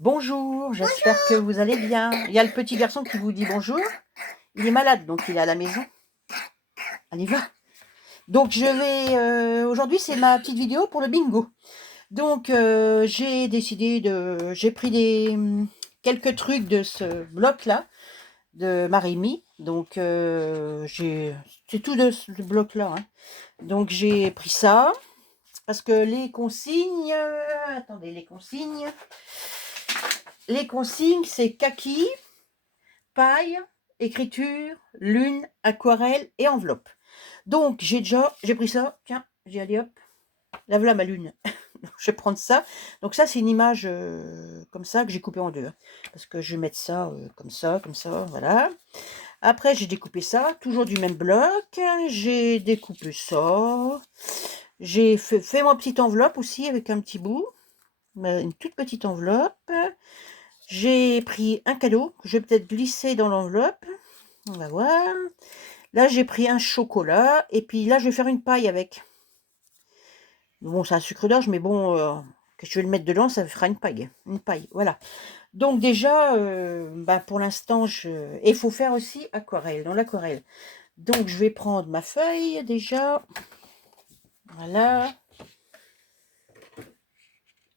Bonjour, j'espère que vous allez bien. Il y a le petit garçon qui vous dit bonjour. Il est malade, donc il est à la maison. Allez, va. Donc je vais... aujourd'hui, c'est ma petite vidéo pour le bingo. Donc j'ai décidé de... J'ai pris quelques trucs de ce bloc-là, de Marimi. Donc c'est tout de ce bloc-là. Hein. Donc j'ai pris ça. Parce que les consignes... attendez, les consignes... Les consignes, c'est kaki, paille, écriture, lune, aquarelle et enveloppe. Donc j'ai pris ça, tiens, j'ai allé hop, là voilà ma lune. Je vais prendre ça. Donc ça c'est une image comme ça que j'ai coupé en deux. Hein, parce que je vais mettre ça comme ça, voilà. Après j'ai découpé ça, toujours du même bloc. J'ai découpé ça. J'ai fait ma petite enveloppe aussi avec un petit bout. Une toute petite enveloppe. J'ai pris un cadeau que je vais peut-être glisser dans l'enveloppe. On va voir. Là, j'ai pris un chocolat. Et puis là, je vais faire une paille avec. Bon, c'est un sucre d'orge, mais bon, que je vais le mettre dedans, ça fera une paille. Une paille, voilà. Donc déjà, pour l'instant, il faut faire aussi aquarelle, dans l'aquarelle. Donc, je vais prendre ma feuille, déjà. Voilà.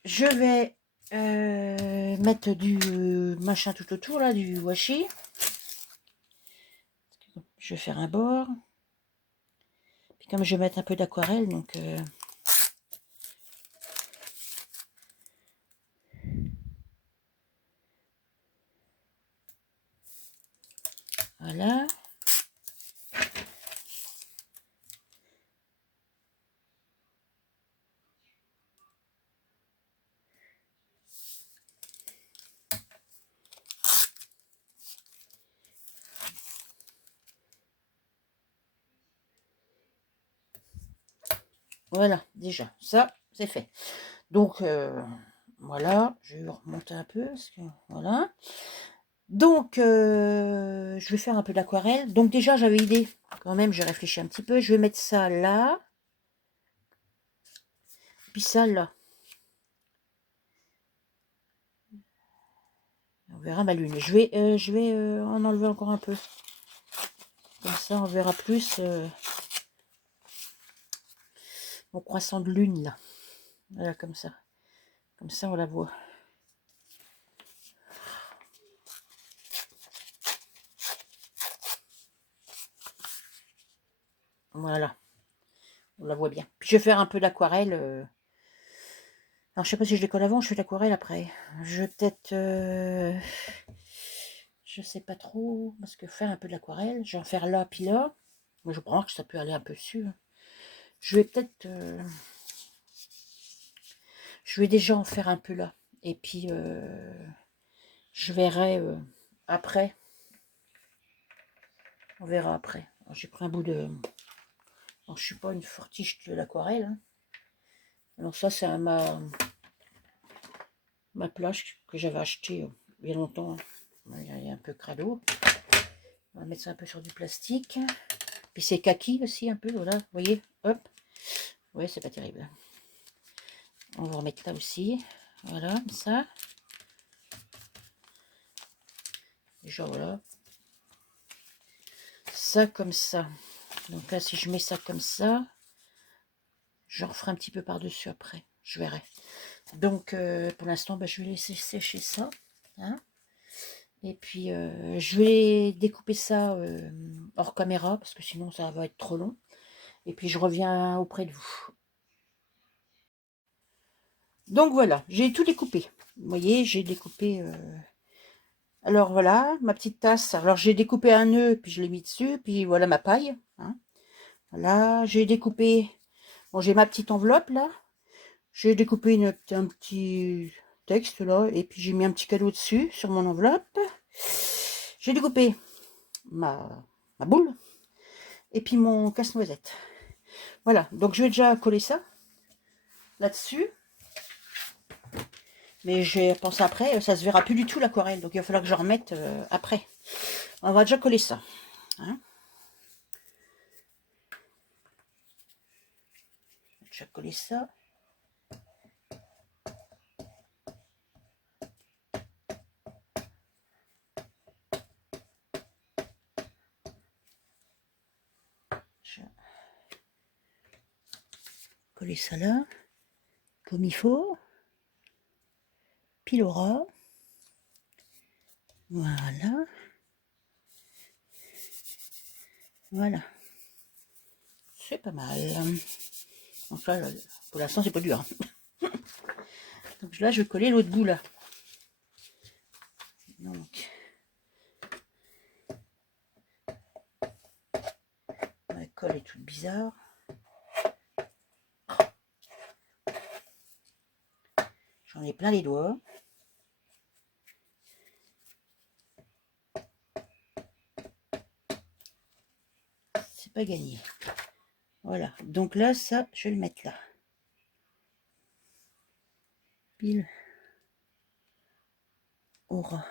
Je vais mettre du machin tout autour, là, du washi. Je vais faire un bord. Puis comme je vais mettre un peu d'aquarelle, donc... voilà. Voilà, déjà, ça, c'est fait. Donc, voilà, je vais remonter un peu, parce que, voilà. Donc, je vais faire un peu d'aquarelle. Donc déjà, j'avais idée, quand même, j'ai réfléchi un petit peu. Je vais mettre ça là, puis ça là. On verra ma lune. Je vais en enlever encore un peu. Comme ça, on verra plus mon croissant de lune, là. Voilà, comme ça. Comme ça, on la voit. Voilà. On la voit bien. Puis je vais faire un peu d'aquarelle. Alors, je sais pas si je décolle avant, je fais l'aquarelle après. Je vais peut-être... je sais pas trop, parce que faire un peu de l'aquarelle, je vais en faire là, puis là. Moi, je pense que ça peut aller un peu dessus. Je vais peut-être... je vais déjà en faire un peu là. Et puis, je verrai après. On verra après. J'ai pris un bout de... Alors, je suis pas une fortiche de l'aquarelle. Hein. Alors ça, c'est ma plage que j'avais acheté il y a longtemps. Hein. Il est un peu crado. On va mettre ça un peu sur du plastique. Puis c'est kaki aussi un peu, voilà. Vous voyez, hop. Ouais, c'est pas terrible. On va remettre là aussi. Voilà, comme ça. Déjà, voilà. Ça comme ça. Donc là, si je mets ça comme ça, j'en referai un petit peu par-dessus après. Je verrai. Donc, pour l'instant, je vais laisser sécher ça. Hein. Et puis, je vais découper ça hors caméra, parce que sinon, ça va être trop long. Et puis, je reviens auprès de vous. Donc, voilà, j'ai tout découpé. Vous voyez, j'ai découpé... alors, voilà, ma petite tasse. Alors, j'ai découpé un nœud, puis je l'ai mis dessus. Puis, voilà ma paille. Hein. Voilà, j'ai découpé... Bon, j'ai ma petite enveloppe, là. J'ai découpé un petit texte, là. Et puis, j'ai mis un petit cadeau dessus, sur mon enveloppe. J'ai découpé ma boule. Et puis, mon casse-noisette. Voilà, donc je vais déjà coller ça là-dessus. Mais je vais penser après, ça se verra plus du tout l'aquarelle. Donc il va falloir que je remette après. On va déjà coller ça. Hein. Déjà coller ça. coller ça là, comme il faut. Pile au ras. Voilà. Voilà. C'est pas mal. Donc là, pour l'instant, c'est pas dur. Donc là, je vais coller l'autre bout là. Donc, la colle est toute bizarre. J'en ai plein les doigts. C'est pas gagné. Voilà. Donc là, ça, je vais le mettre là. Pile au ras.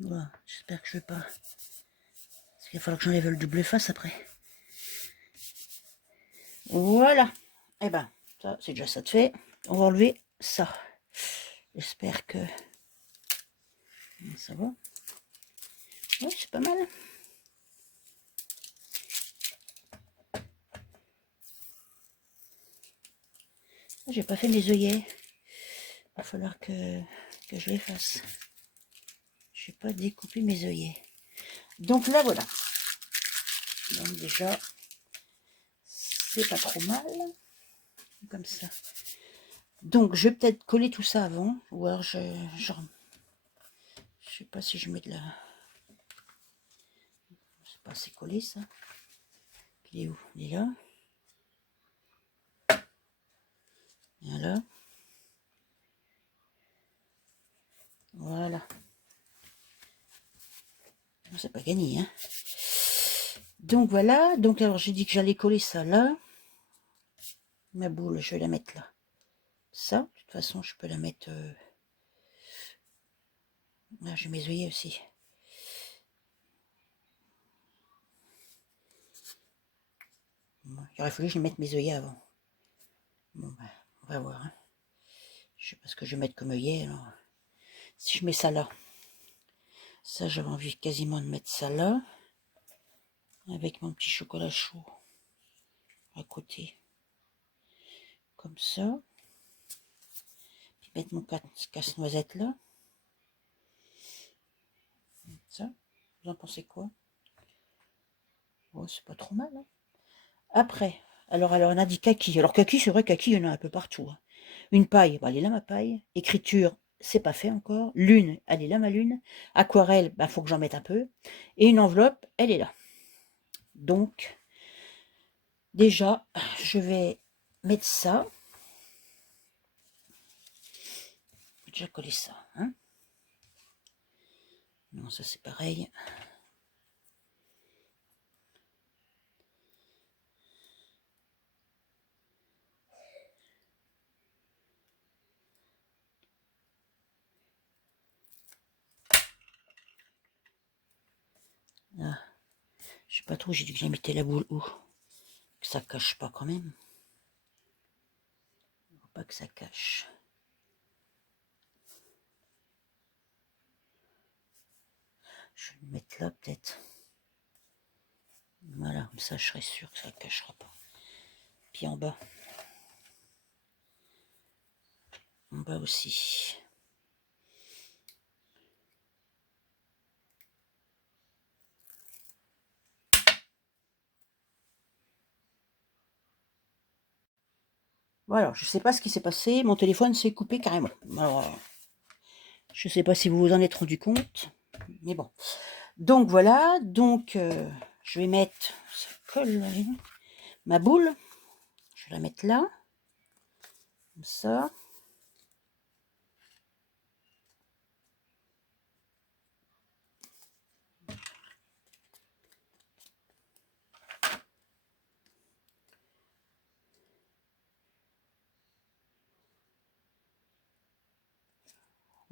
Voilà. J'espère que je vais pas... Parce qu'il va falloir que j'enlève le double face après. Voilà. Et ben, ça, c'est déjà ça de fait. On va enlever ça. J'espère que ça va. Ouais, c'est pas mal. J'ai pas fait mes œillets. Il va falloir que je les fasse. Je n'ai pas découpé mes œillets. Donc là, voilà. Donc déjà, c'est pas trop mal. Comme ça. Donc, je vais peut-être coller tout ça avant. Ou alors, je sais pas si je mets de la... Je sais pas, c'est collé ça. Il est où? Il est là. Voilà. Voilà. C'est pas gagné, hein. Donc voilà. Donc alors, j'ai dit que j'allais coller ça là. Ma boule, je vais la mettre là. Ça, de toute façon, je peux la mettre... Là, j'ai mes œillets aussi. Bon, il aurait fallu que je mette mes œillets avant. Bon, ben, on va voir. Hein. Je sais pas ce que je vais mettre comme œillet. Alors, si je mets ça là, ça, j'avais envie quasiment de mettre ça là, avec mon petit chocolat chaud à côté, comme ça. Puis mettre mon casse-noisette là. Ça, vous en pensez quoi? Oh, c'est pas trop mal. Hein. Après, alors on a dit kaki. Alors kaki, c'est vrai, kaki, il y en a un peu partout. Hein. Une paille, bah, elle est là ma paille. Écriture, c'est pas fait encore. Lune, elle est là ma lune. Aquarelle, bah, faut que j'en mette un peu. Et une enveloppe, elle est là. Donc, déjà, je vais mettre ça. Je vais déjà coller ça. Hein. Non, ça c'est pareil. Là, je sais pas trop, j'ai dit que j'ai mis la boule où. Que ça cache pas quand même. Faut pas que ça cache. Je vais le mettre là peut-être. Voilà, comme ça je serai sûr que ça ne cachera pas. Puis en bas. En bas aussi. Voilà, je sais pas ce qui s'est passé. Mon téléphone s'est coupé carrément. Alors, je sais pas si vous vous en êtes rendu compte. Mais bon. Donc voilà. Donc, je vais mettre... Ça colle là, ma boule. Je vais la mettre là. Comme ça.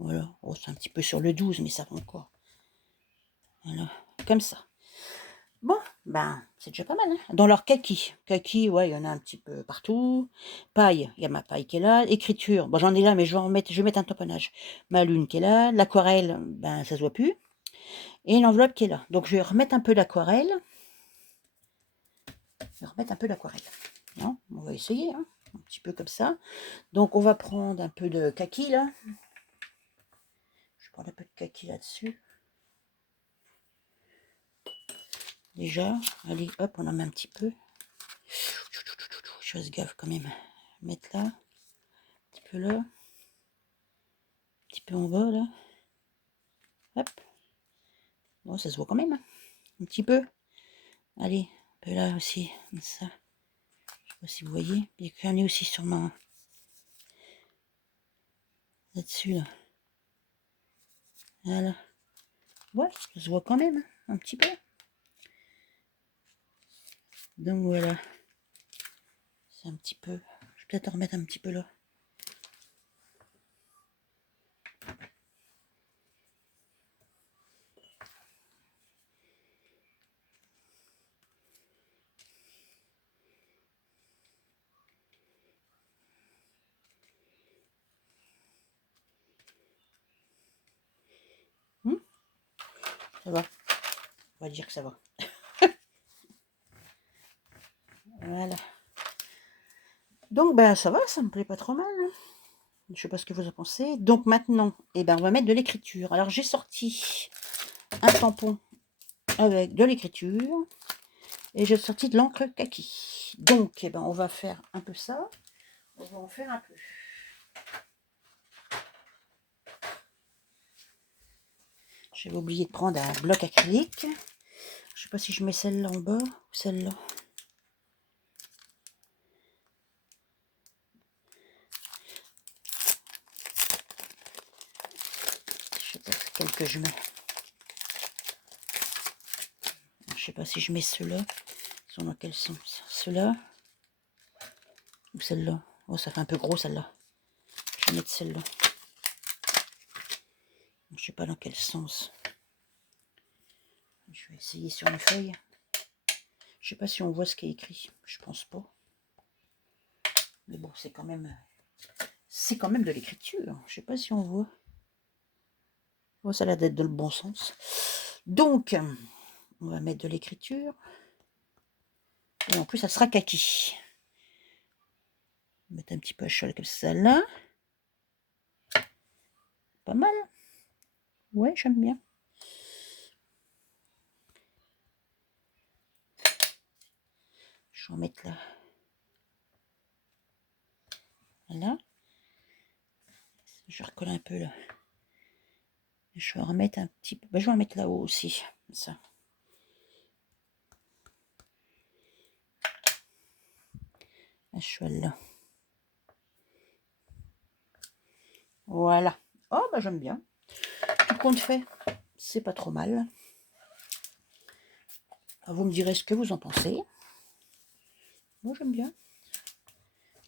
Voilà. Oh, c'est un petit peu sur le 12, mais ça va encore. Voilà. Comme ça. Bon, ben, c'est déjà pas mal. Hein. Dans leur kaki. Kaki, ouais, il y en a un petit peu partout. Paille, il y a ma paille qui est là. Écriture, bon, j'en ai là, mais je vais mettre un tamponnage. Ma lune qui est là. L'aquarelle, ben, ça se voit plus. Et l'enveloppe qui est là. Donc, je vais remettre un peu d'aquarelle. Je vais remettre un peu d'aquarelle. Non, on va essayer, hein, un petit peu comme ça. Donc, on va prendre un peu de kaki, là. Je prends un peu de kaki là-dessus. Déjà, allez, hop, on en met un petit peu. Je fasse gaffe quand même. Mettre là, un petit peu là, un petit peu en bas, là. Hop. Bon, ça se voit quand même, hein. Un petit peu. Allez, un peu là aussi, comme ça. Je sais pas si vous voyez. Il y a un aussi sur ma... là-dessus, là. Voilà. Ouais, ça se voit quand même, hein, un petit peu. Donc voilà. C'est un petit peu... Je vais peut-être en remettre un petit peu là. Ça va. On va dire que ça va. Voilà. Donc, ben, ça va, ça me plaît pas trop mal, hein. Je sais pas ce que vous en pensez. Donc maintenant, eh ben, on va mettre de l'écriture. Alors, j'ai sorti un tampon avec de l'écriture et j'ai sorti de l'encre kaki. Donc, eh ben, on va faire un peu ça. On va en faire un peu. J'avais oublié de prendre un bloc acrylique. Je sais pas si je mets celle-là en bas ou celle-là. Je sais pas quelle que je mets. Je sais pas si je mets ceux-là. Ils sont dans quel sens? Ceux-là ou celle-là? Oh, ça fait un peu gros celle-là. Je vais mettre celle-là. Je sais pas dans quel sens. Je vais essayer sur une feuille. Je sais pas si on voit ce qui est écrit. Je pense pas. Mais bon, c'est quand même de l'écriture. Je sais pas si on voit. Oh, ça a l'air d'être dans le bon sens. Donc, on va mettre de l'écriture. Et en plus, ça sera kaki. On va mettre un petit peu à cheval comme ça là. Pas mal. Ouais, j'aime bien. Je vais en mettre là. Voilà. Je recolle un peu là. Je vais en remettre un petit peu. Ben, je vais en mettre là-haut aussi. Ça. À cheval là. Voilà. Oh, bah j'aime bien. Tout compte fait, c'est pas trop mal. Vous me direz ce que vous en pensez. Moi, j'aime bien.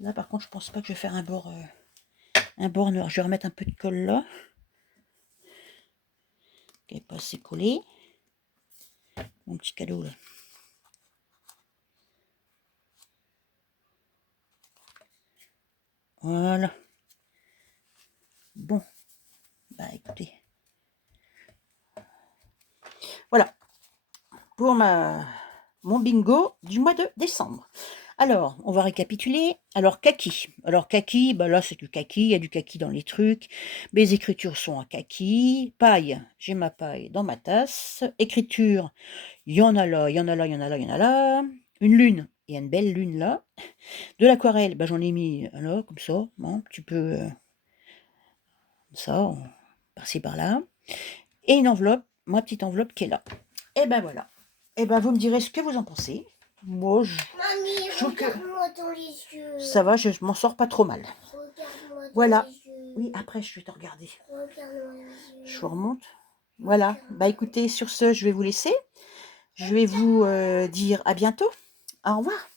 Là, par contre, je pense pas que je vais faire un bord noir. Je vais remettre un peu de colle là. Qui n'est pas assez collé. Mon petit cadeau là. Voilà. Bon. Bah écoutez. Voilà. Pour mon bingo du mois de décembre. Alors, on va récapituler. Alors, kaki. Alors, kaki, bah là, c'est du kaki. Il y a du kaki dans les trucs. Mes écritures sont en kaki. Paille, j'ai ma paille dans ma tasse. Écriture, il y en a là, il y en a là, il y en a là, il y en a là. Une lune, il y a une belle lune là. De l'aquarelle, bah, j'en ai mis là, comme ça. Un petit peu comme ça, par-ci par-là. Et une enveloppe, ma petite enveloppe qui est là. Et ben voilà. Et ben vous me direz ce que vous en pensez. Moi, Mamie, je trouve que regarde-moi dans les yeux. ça va, je m'en sors pas trop mal. Regarde-moi dans Voilà. les yeux. Oui, après, je vais te regarder. Regarde-moi dans les yeux. Je vous remonte. Voilà. Bah écoutez, sur ce, je vais vous laisser. Je vais vous dire à bientôt. Au revoir.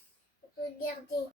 Regardez.